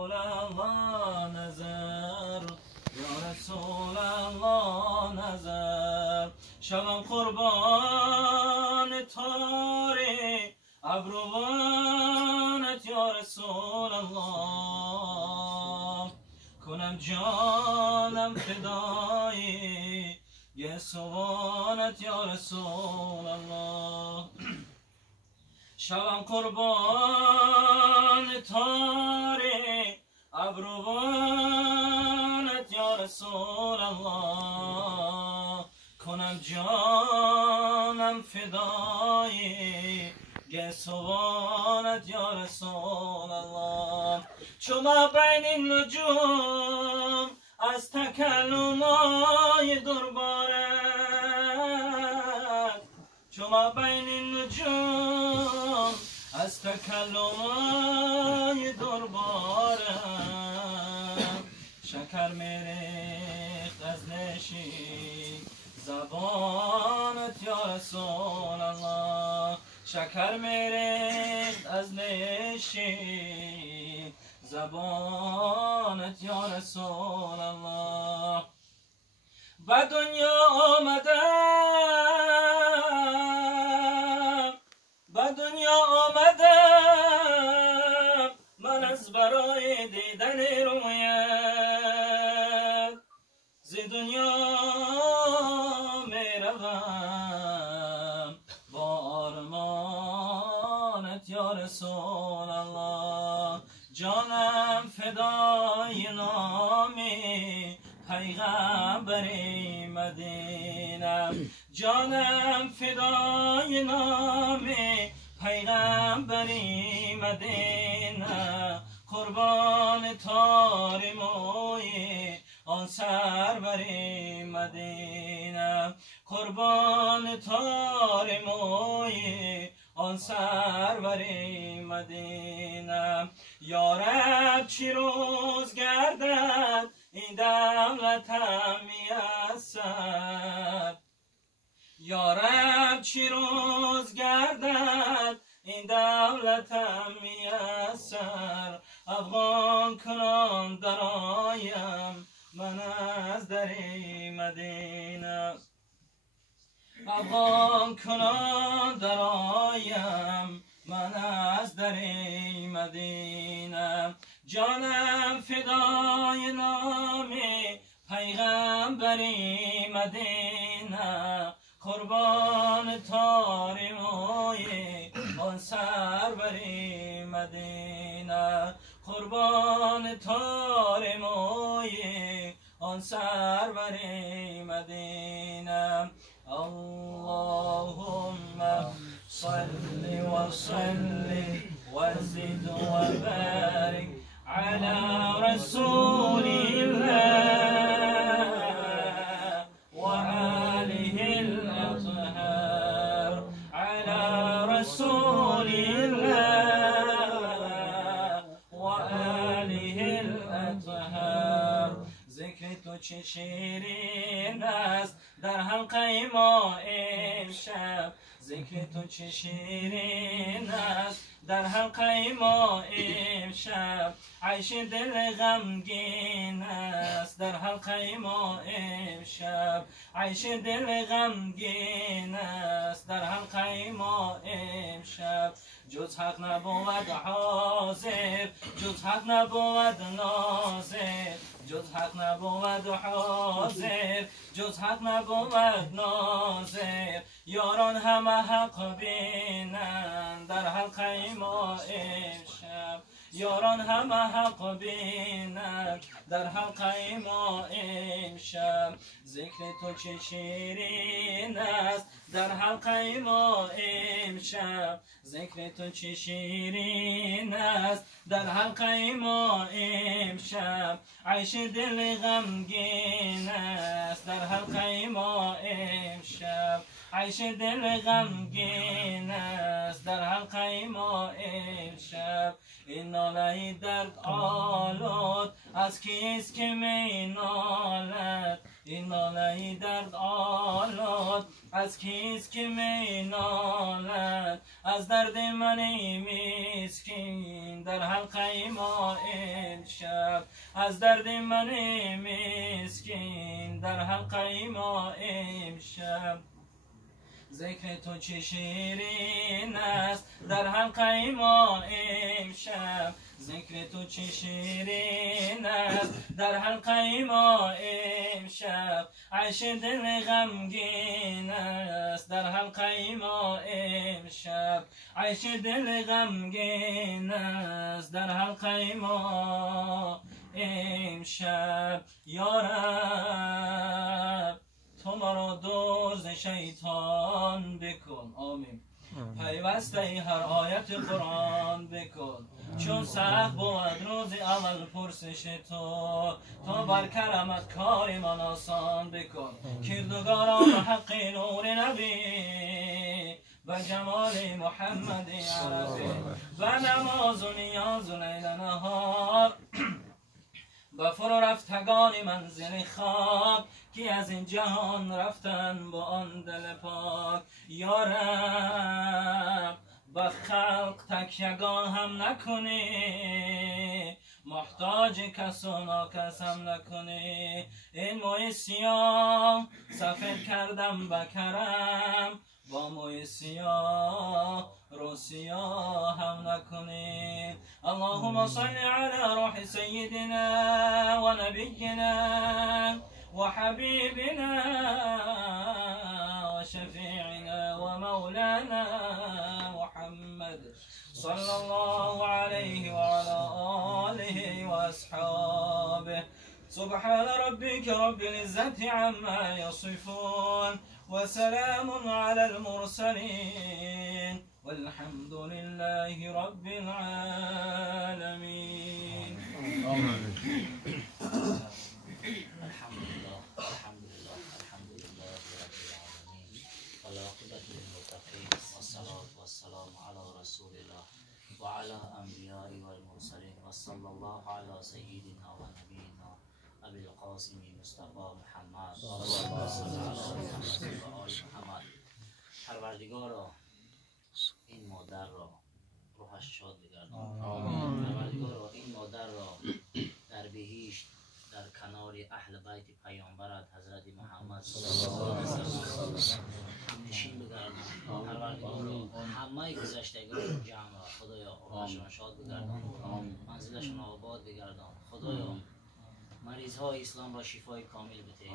الله نظر یا رسول الله نظر شوم قربان تاری ابروانت یا رسول الله کنم جانم فدایی گسوانت یا رسول الله شوم قربان تاری ابروانت یا رسول الله کنم جانم فدایی گسوانت یا رسول الله شما بین این نجوم از تکلمای دربارت شما بین این نجوم از تکلمای دربارم شکر میریخت از نشین زبانت یا رسول الله شکر میریخت از نشین زبانت یا رسول الله به دنیا آمدم من از برای دیدن رویت ز دنیا میروم با آرمانت یا رسول الله جانم فدای نامی پیغمبری مدینه جانم فدای نامی پیغمبری مدینه قربان تار موی آن سروری مدینه قربان تار موی آن سروری مدینه یا رب چی روز گردد این دولتم میسر یا رب چی روز گردد این دولتم میسر افغان کنان درایم من از دری مدینه افغان کنان درایم من از دری مدینه جانم فدای نامی پیغمبری مدینه قربان تاری موی آن سروری مدینه قربان تاری موی آن سروری مدینه اللهم صل وسلم وزد وبارك على رسول الله وآله الأطهار على رسول الله وآله الأطهار ذکر تو چه شیرین است در حلقه ما امشب ذکر تو چه شیرین است در حلقه ما امشب عیش دل غمگین است در حلقه ما امشب عیش دل غمگین است در حلقه ما امشب جز حق نبود حاضر جز حق نبود ناظر جز حق نبود حاضر جز حق نبود ناظر یاران همه حق بینند در حلقه ما امشب یاران همه حق بینند در حلقه ما امشب ذکر تو چه شیرین است در حلقه ما امشب ذکر تو چه شیرین است در حلقه ما امشب عیش دل غمگین است در حلقه ما امشب عیش دل غمگین است در حلقه ما امشب این ناله درد آلود از کیست که می نالد این ناله درد آلود از کیست که می نالد از درد من مسکین در حلقه ما امشب از درد من مسکین در حلقه ما امشب ذکر تو چه شیرین است در حلقه ما امشب ذکر تو چه شیرین است در حلقه ما امشب عیش دل غمگین است در حلقه ما امشب عیش دل غمگین است در حلقه ما امشب یا رب تو مرا دور ز شیطان بکن آمین پیوسته هر آیت قرآن بکن چون سخت بود روز اول پرسش تو بر کرمت کار من آسان بکن کردگاران به حق نور نبی و جمال محمد عربی و نماز و نیاز و لیل نهار و فرو رفتگان منزل خواب که از این جهان رفتن با آن دل پاک یا رب به خلق تک یگان هم نکنی محتاج کس و ناکس هم نکنی این موی سیاه سفید کردم به کرم با موی سیاه رو سیاه هم نکنی اللهم صل على روح سيدنا ونبينا وحبيبنا وشفيعنا ومولانا محمد صلى الله عليه وعلى آله وأصحابه سبحان ربك رب العزة عما يصفون وسلام على المرسلين والحمد لله رب العالمين الحمد لله رب العالمين والعاقبة للمتقين والصلاة والسلام على رسول الله وعلى الأنبياء والمرسلين وصلى الله على سيدنا ونبينا أبي القاسم مصطفى محمد صلى الله عليه محمد پروردگارا این مادر را روحش شاد بگردان پروردگارا این مادر را در بهشت در کنار اهل بیت پیامبرت حضرت محمد صلی الله علیه و سلم همنشین بگردان پروردگارا همه گذشتگان جمع را خدایا روحشان شاد بگردان منزلشان آباد بگردان خدایا مریض های اسلام را شفای کامل بده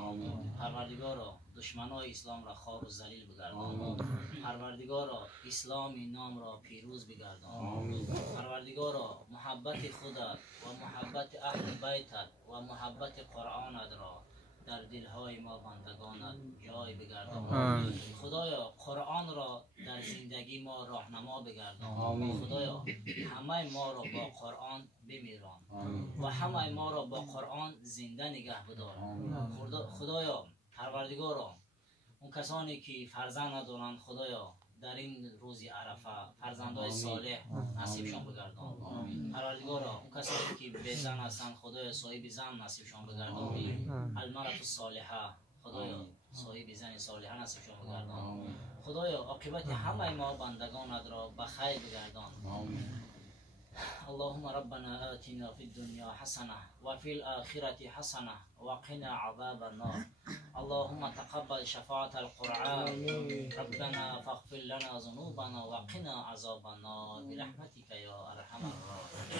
پروردگارا دشمنای اسلام را خوار و ذلیل بگردان پروردگارا اسلام نام را پیروز بگردان پروردگارا محبت خودت و محبت اهل بیتت و محبت قرآنت را در دلهای ما بندگانت جای بگردان خدایا قرآن را در زندگی ما راهنما بگردان خدایا همه ما را با قرآن بمیران و همه ما را با قرآن زنده نگه بدار خدایا پروردگارا اون کسانی که فرزند ندارند خدایا در این روز عرفه فرزندای صالح نصیبشان بگردان پروردگارا اون کسانی که به زن هستند خدایا صاحب زن نصیبشان بگردان المرأة الصالحه خدایا صاحب زن صالحه نصیبشان بگردان خدایا عاقبت همه ما بندگانت را به خیر بگردان اللهم ربنا آتنا في الدنيا حسنة وفي الآخرة حسنة وقنا عذاب النار اللهم تقبل شفاعة القرآن ربنا فاغفر لنا ذنوبنا وقنا عذاب النار برحمتك يا أرحم الراحمين